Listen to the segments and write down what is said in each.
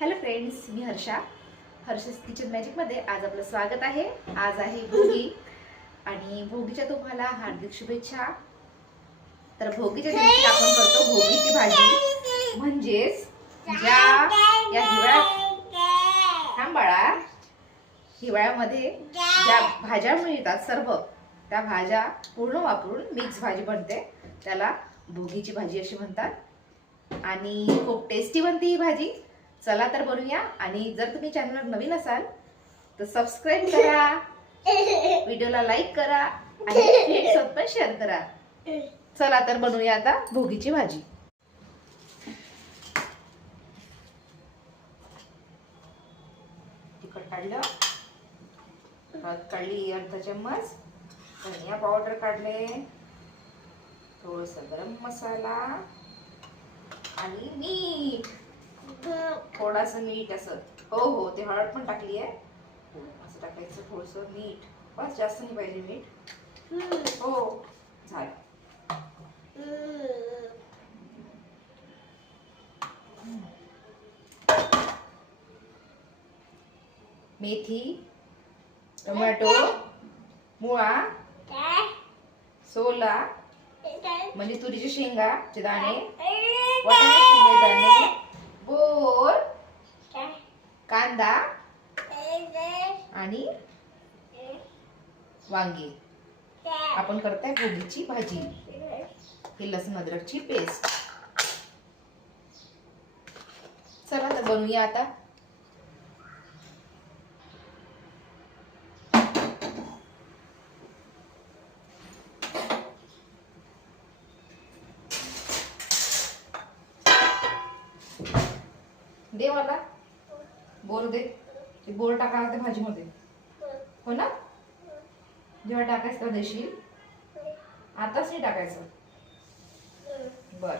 Hello friends मी Harsha. Harsha's kitchen मॅजिकमध्ये आज आपलं स्वागत आहे. आज आहे भोगी. आणि भोगीच्या तुम्हाला हार्दिक शुभेच्छा. तर भोगीच्या दिवशी आपण करतो भोगीची भाजी. म्हणजेच ज्या या हिवाळ्यात थांबाळा. हिवाळ्यामध्ये ज्या भाज्या मिळतात सर्व त्या भाज्या पूर्ण वापरून मिक्स भाजी बनते. त्याला भोगीची भाजी अशी म्हणतात. आणि खूप टेस्टी बनते ही भाजी. चला तर बनवूया आणि जर तुम्ही चॅनलवर नवीन असाल तर सबस्क्राईब करा. व्हिडिओला लाईक करा. आणि फ्रेंड्ससोबत पण शेअर करा. चला तर बनवूया आता भोगीची भाजी. तिखट काढलं. हळद काढली अर्धा चम्मच. धनिया पावडर काढले. थोडस गरम मसाला. आणि मीठ. थोडास मीठ असं. हो हो ते हळद पण टाकली आहे. असं टाकायचं थोडस मीठ बस जास्त नाही पाहिजे मीठ. हो झालं. मेथी टोमॅटो मुळा सोला म्हणजे तुरीची शेंगा चे दाणे. वाटाणे शेंगे दाणे. बोर कांदा. आणि वांगी. आपण करताय कोबीची भाजी. ही लसूण अद्रकची पेस्ट चला तर बनवूया आता. दे मला. बोर दे. ते बोर टाका त्या भाजीमध्ये हो ना? जेव्हा टाकायचं तेव्हा देशील? आताच नाही टाकायचं? बर.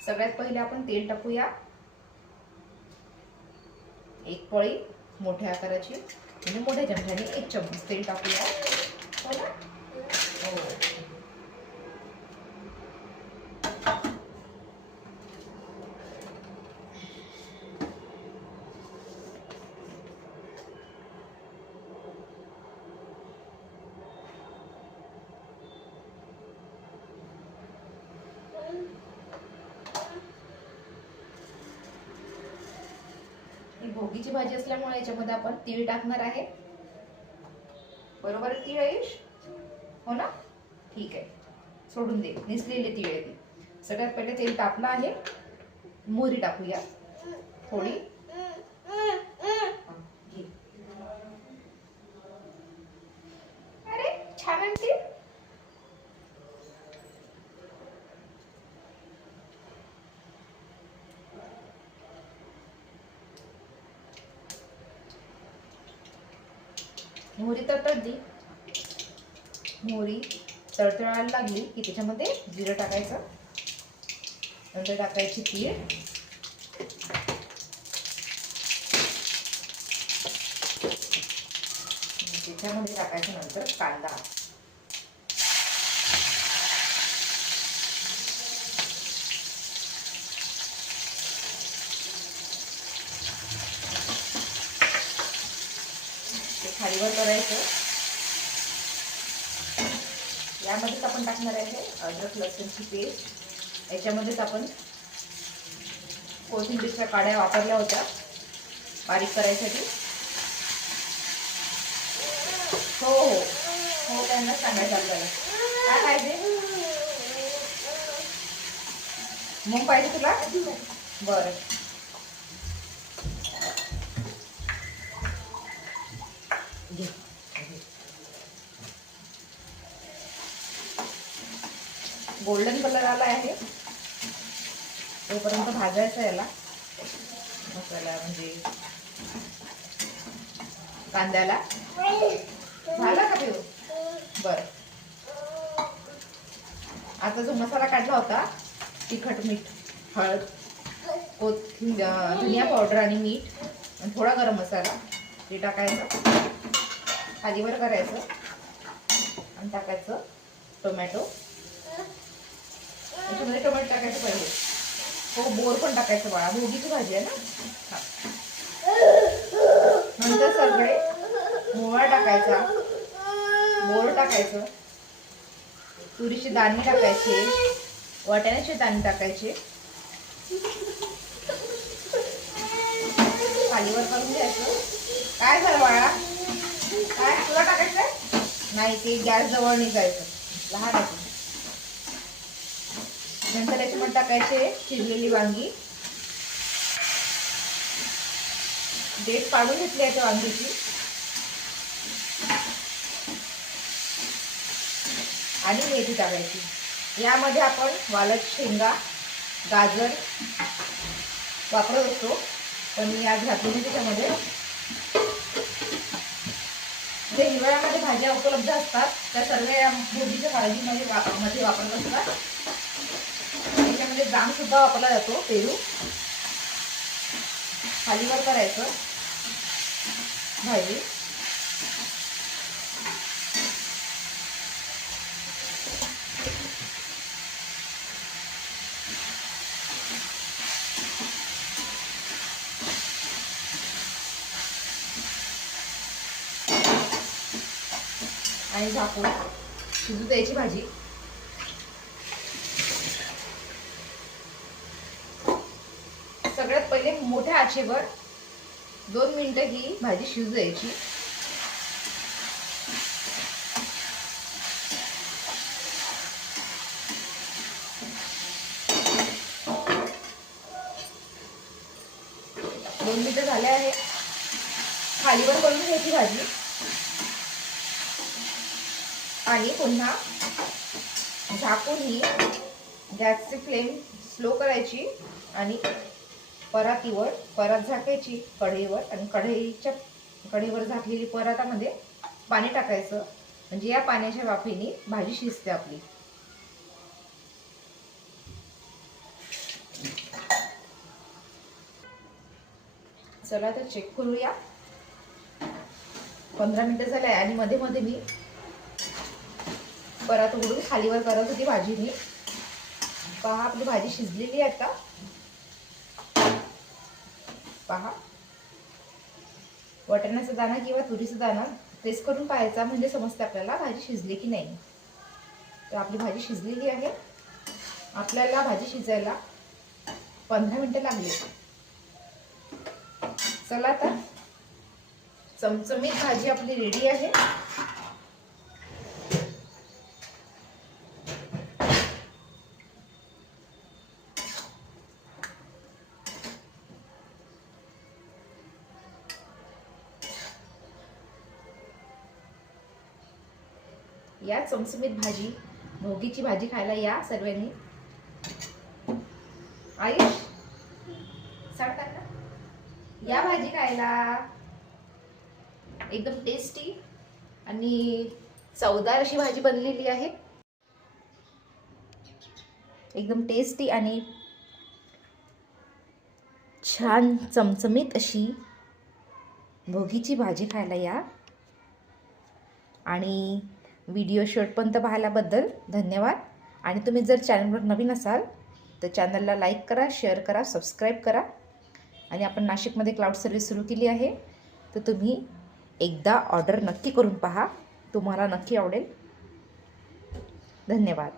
सगळ्यात पहिले आपण तेल टाकूया. एक पळी मोठ्या आकाराची म्हणजे मोठ्या चमच्याने एक चम्मच तेल टाकूया हो ना हो ही भोगीची भाजी असल्यामुळे याच्यामध्ये आपण तीळ टाकणार आहे. बरोबर तीळ आयुष? हो ना? ठीक आहे. सोडून दे. निसलेले तीळ आहे ती सगळ्यात पहिले तेल तापलं आहे. मोहरी टाकूया. थोडी. अरे छान आहे मोहरी तडतडली मोहरी तडतडायला लागली की त्याच्यामध्ये जिरं टाकायचं. नंतर टाकायची तीळ. त्याच्यामध्ये टाकायचं नंतर कांदा. ते करायचं. यामध्येच आपण टाकणार आहे अद्रक लसूणची पेस्ट. याच्यामध्येच आपण कोथिंबीरच्या काड्या वापरल्या होत्या बारीक करायसाठी. हो हो. हो त्यांना सांगायचं आपल्याला काय पाहिजे? मग पाहिजे तुला? बरं. गोल्डन कलर आला आहे. तोपर्यंत भाजायचा याला. मसाला म्हणजे कांद्याला. झाला का पिऊ बर. आता जो मसाला काढला होता तिखट मीठ हळद कोथिंबीर धनिया पावडर आणि मीठ आणि थोडा गरम मसाला ते टाकायचं. खालीवर करायचं. आणि टाकायचं टोमॅटो. त्याच्यामध्ये टमाट टाकायचं पाहिजे. हो बोर पण टाकायचं बाळा. भोगीची भाजी आहे ना? हा. नंतर सगळे मोळा टाकायचा. बोर टाकायचं. तुरीची दाणी टाकायची. वाटाण्याची दाणी टाकायचे. खालीवर करून घ्यायचं. काय झालं बाळा? काय? तुला टाकायचं नाही ते गॅस जवळ निघायचं. लहान आहे नंतर याच्यामध्ये टाकायचे शिजलेली वांगी. डेट पाडून घेतली आहे त्या वांगीची. आणि मेथी टाकायची. यामध्ये आपण वालक शेंगा गाजर वापरत असतो. पण मी आज घातली त्याच्यामध्ये. जे हिवाळ्यामध्ये भाज्या उपलब्ध असतात त्या सर्व या भोगीच्या भाजीमध्ये वा- मध्ये वापरत असतात. त्याच्यामध्ये जाम सुद्धा वापरला जातो पेरू. खालीवर करायचं. भाजी. आणि झाकून शिजू द्यायची भाजी सगळ्यात पहिले मोठ्या आचेवर दोन मिनिटं ही भाजी शिजू द्यायची दोन मिनिटं झाले आहे. खालीवर करून घ्यायची भाजी. आणि पुन्हा झाकून ही गॅसची फ्लेम स्लो करायची आणि परातीवर परात झाकायची कढईवर आणि कढईच्या कढईवर झाकलेली परातामध्ये पाणी टाकायचं. म्हणजे या पाण्याच्या वाफेने भाजी शिजते आपली. चला तर चेक करूया. पंधरा मिनिटं झाले आहे आणि मध्ये मध्ये मी परत उघडून खालीवर करत होती भाजी मी पहा आपली भाजी शिजलेली आहे आता. पहा. वाटाण्याचा दाणा किंवा तुरीचा दाणा प्रेस करून पाहायचा म्हणजे समजते आपल्याला भाजी शिजली की नाही. तर आपली भाजी शिजलेली आहे. आपल्याला भाजी शिजायला पंधरा मिनिटं लागली. चला तर चमचमीत भाजी आपली रेडी आहे. या चमचमीत भाजी भोगीची भाजी खायला या सर्वांनी. आयुष सांगतात ना या भाजी खायला एकदम टेस्टी आणि चवदार अशी भाजी बनलेली आहे. एकदम टेस्टी आणि छान चमचमीत अशी भोगीची भाजी खायला या. आणि व्हिडिओ शेवटपर्यंत पाहिल्याबद्दल धन्यवाद. आणि तुम्ही जर चॅनलवर नवीन असाल तर चॅनलला लाईक करा शेअर करा सबस्क्राईब करा. आणि आपण नाशिकमध्ये क्लाउड सर्व्हिस सुरू केली आहे तर तुम्ही एकदा ऑर्डर नक्की करून पहा. तुम्हाला नक्की आवडेल. धन्यवाद.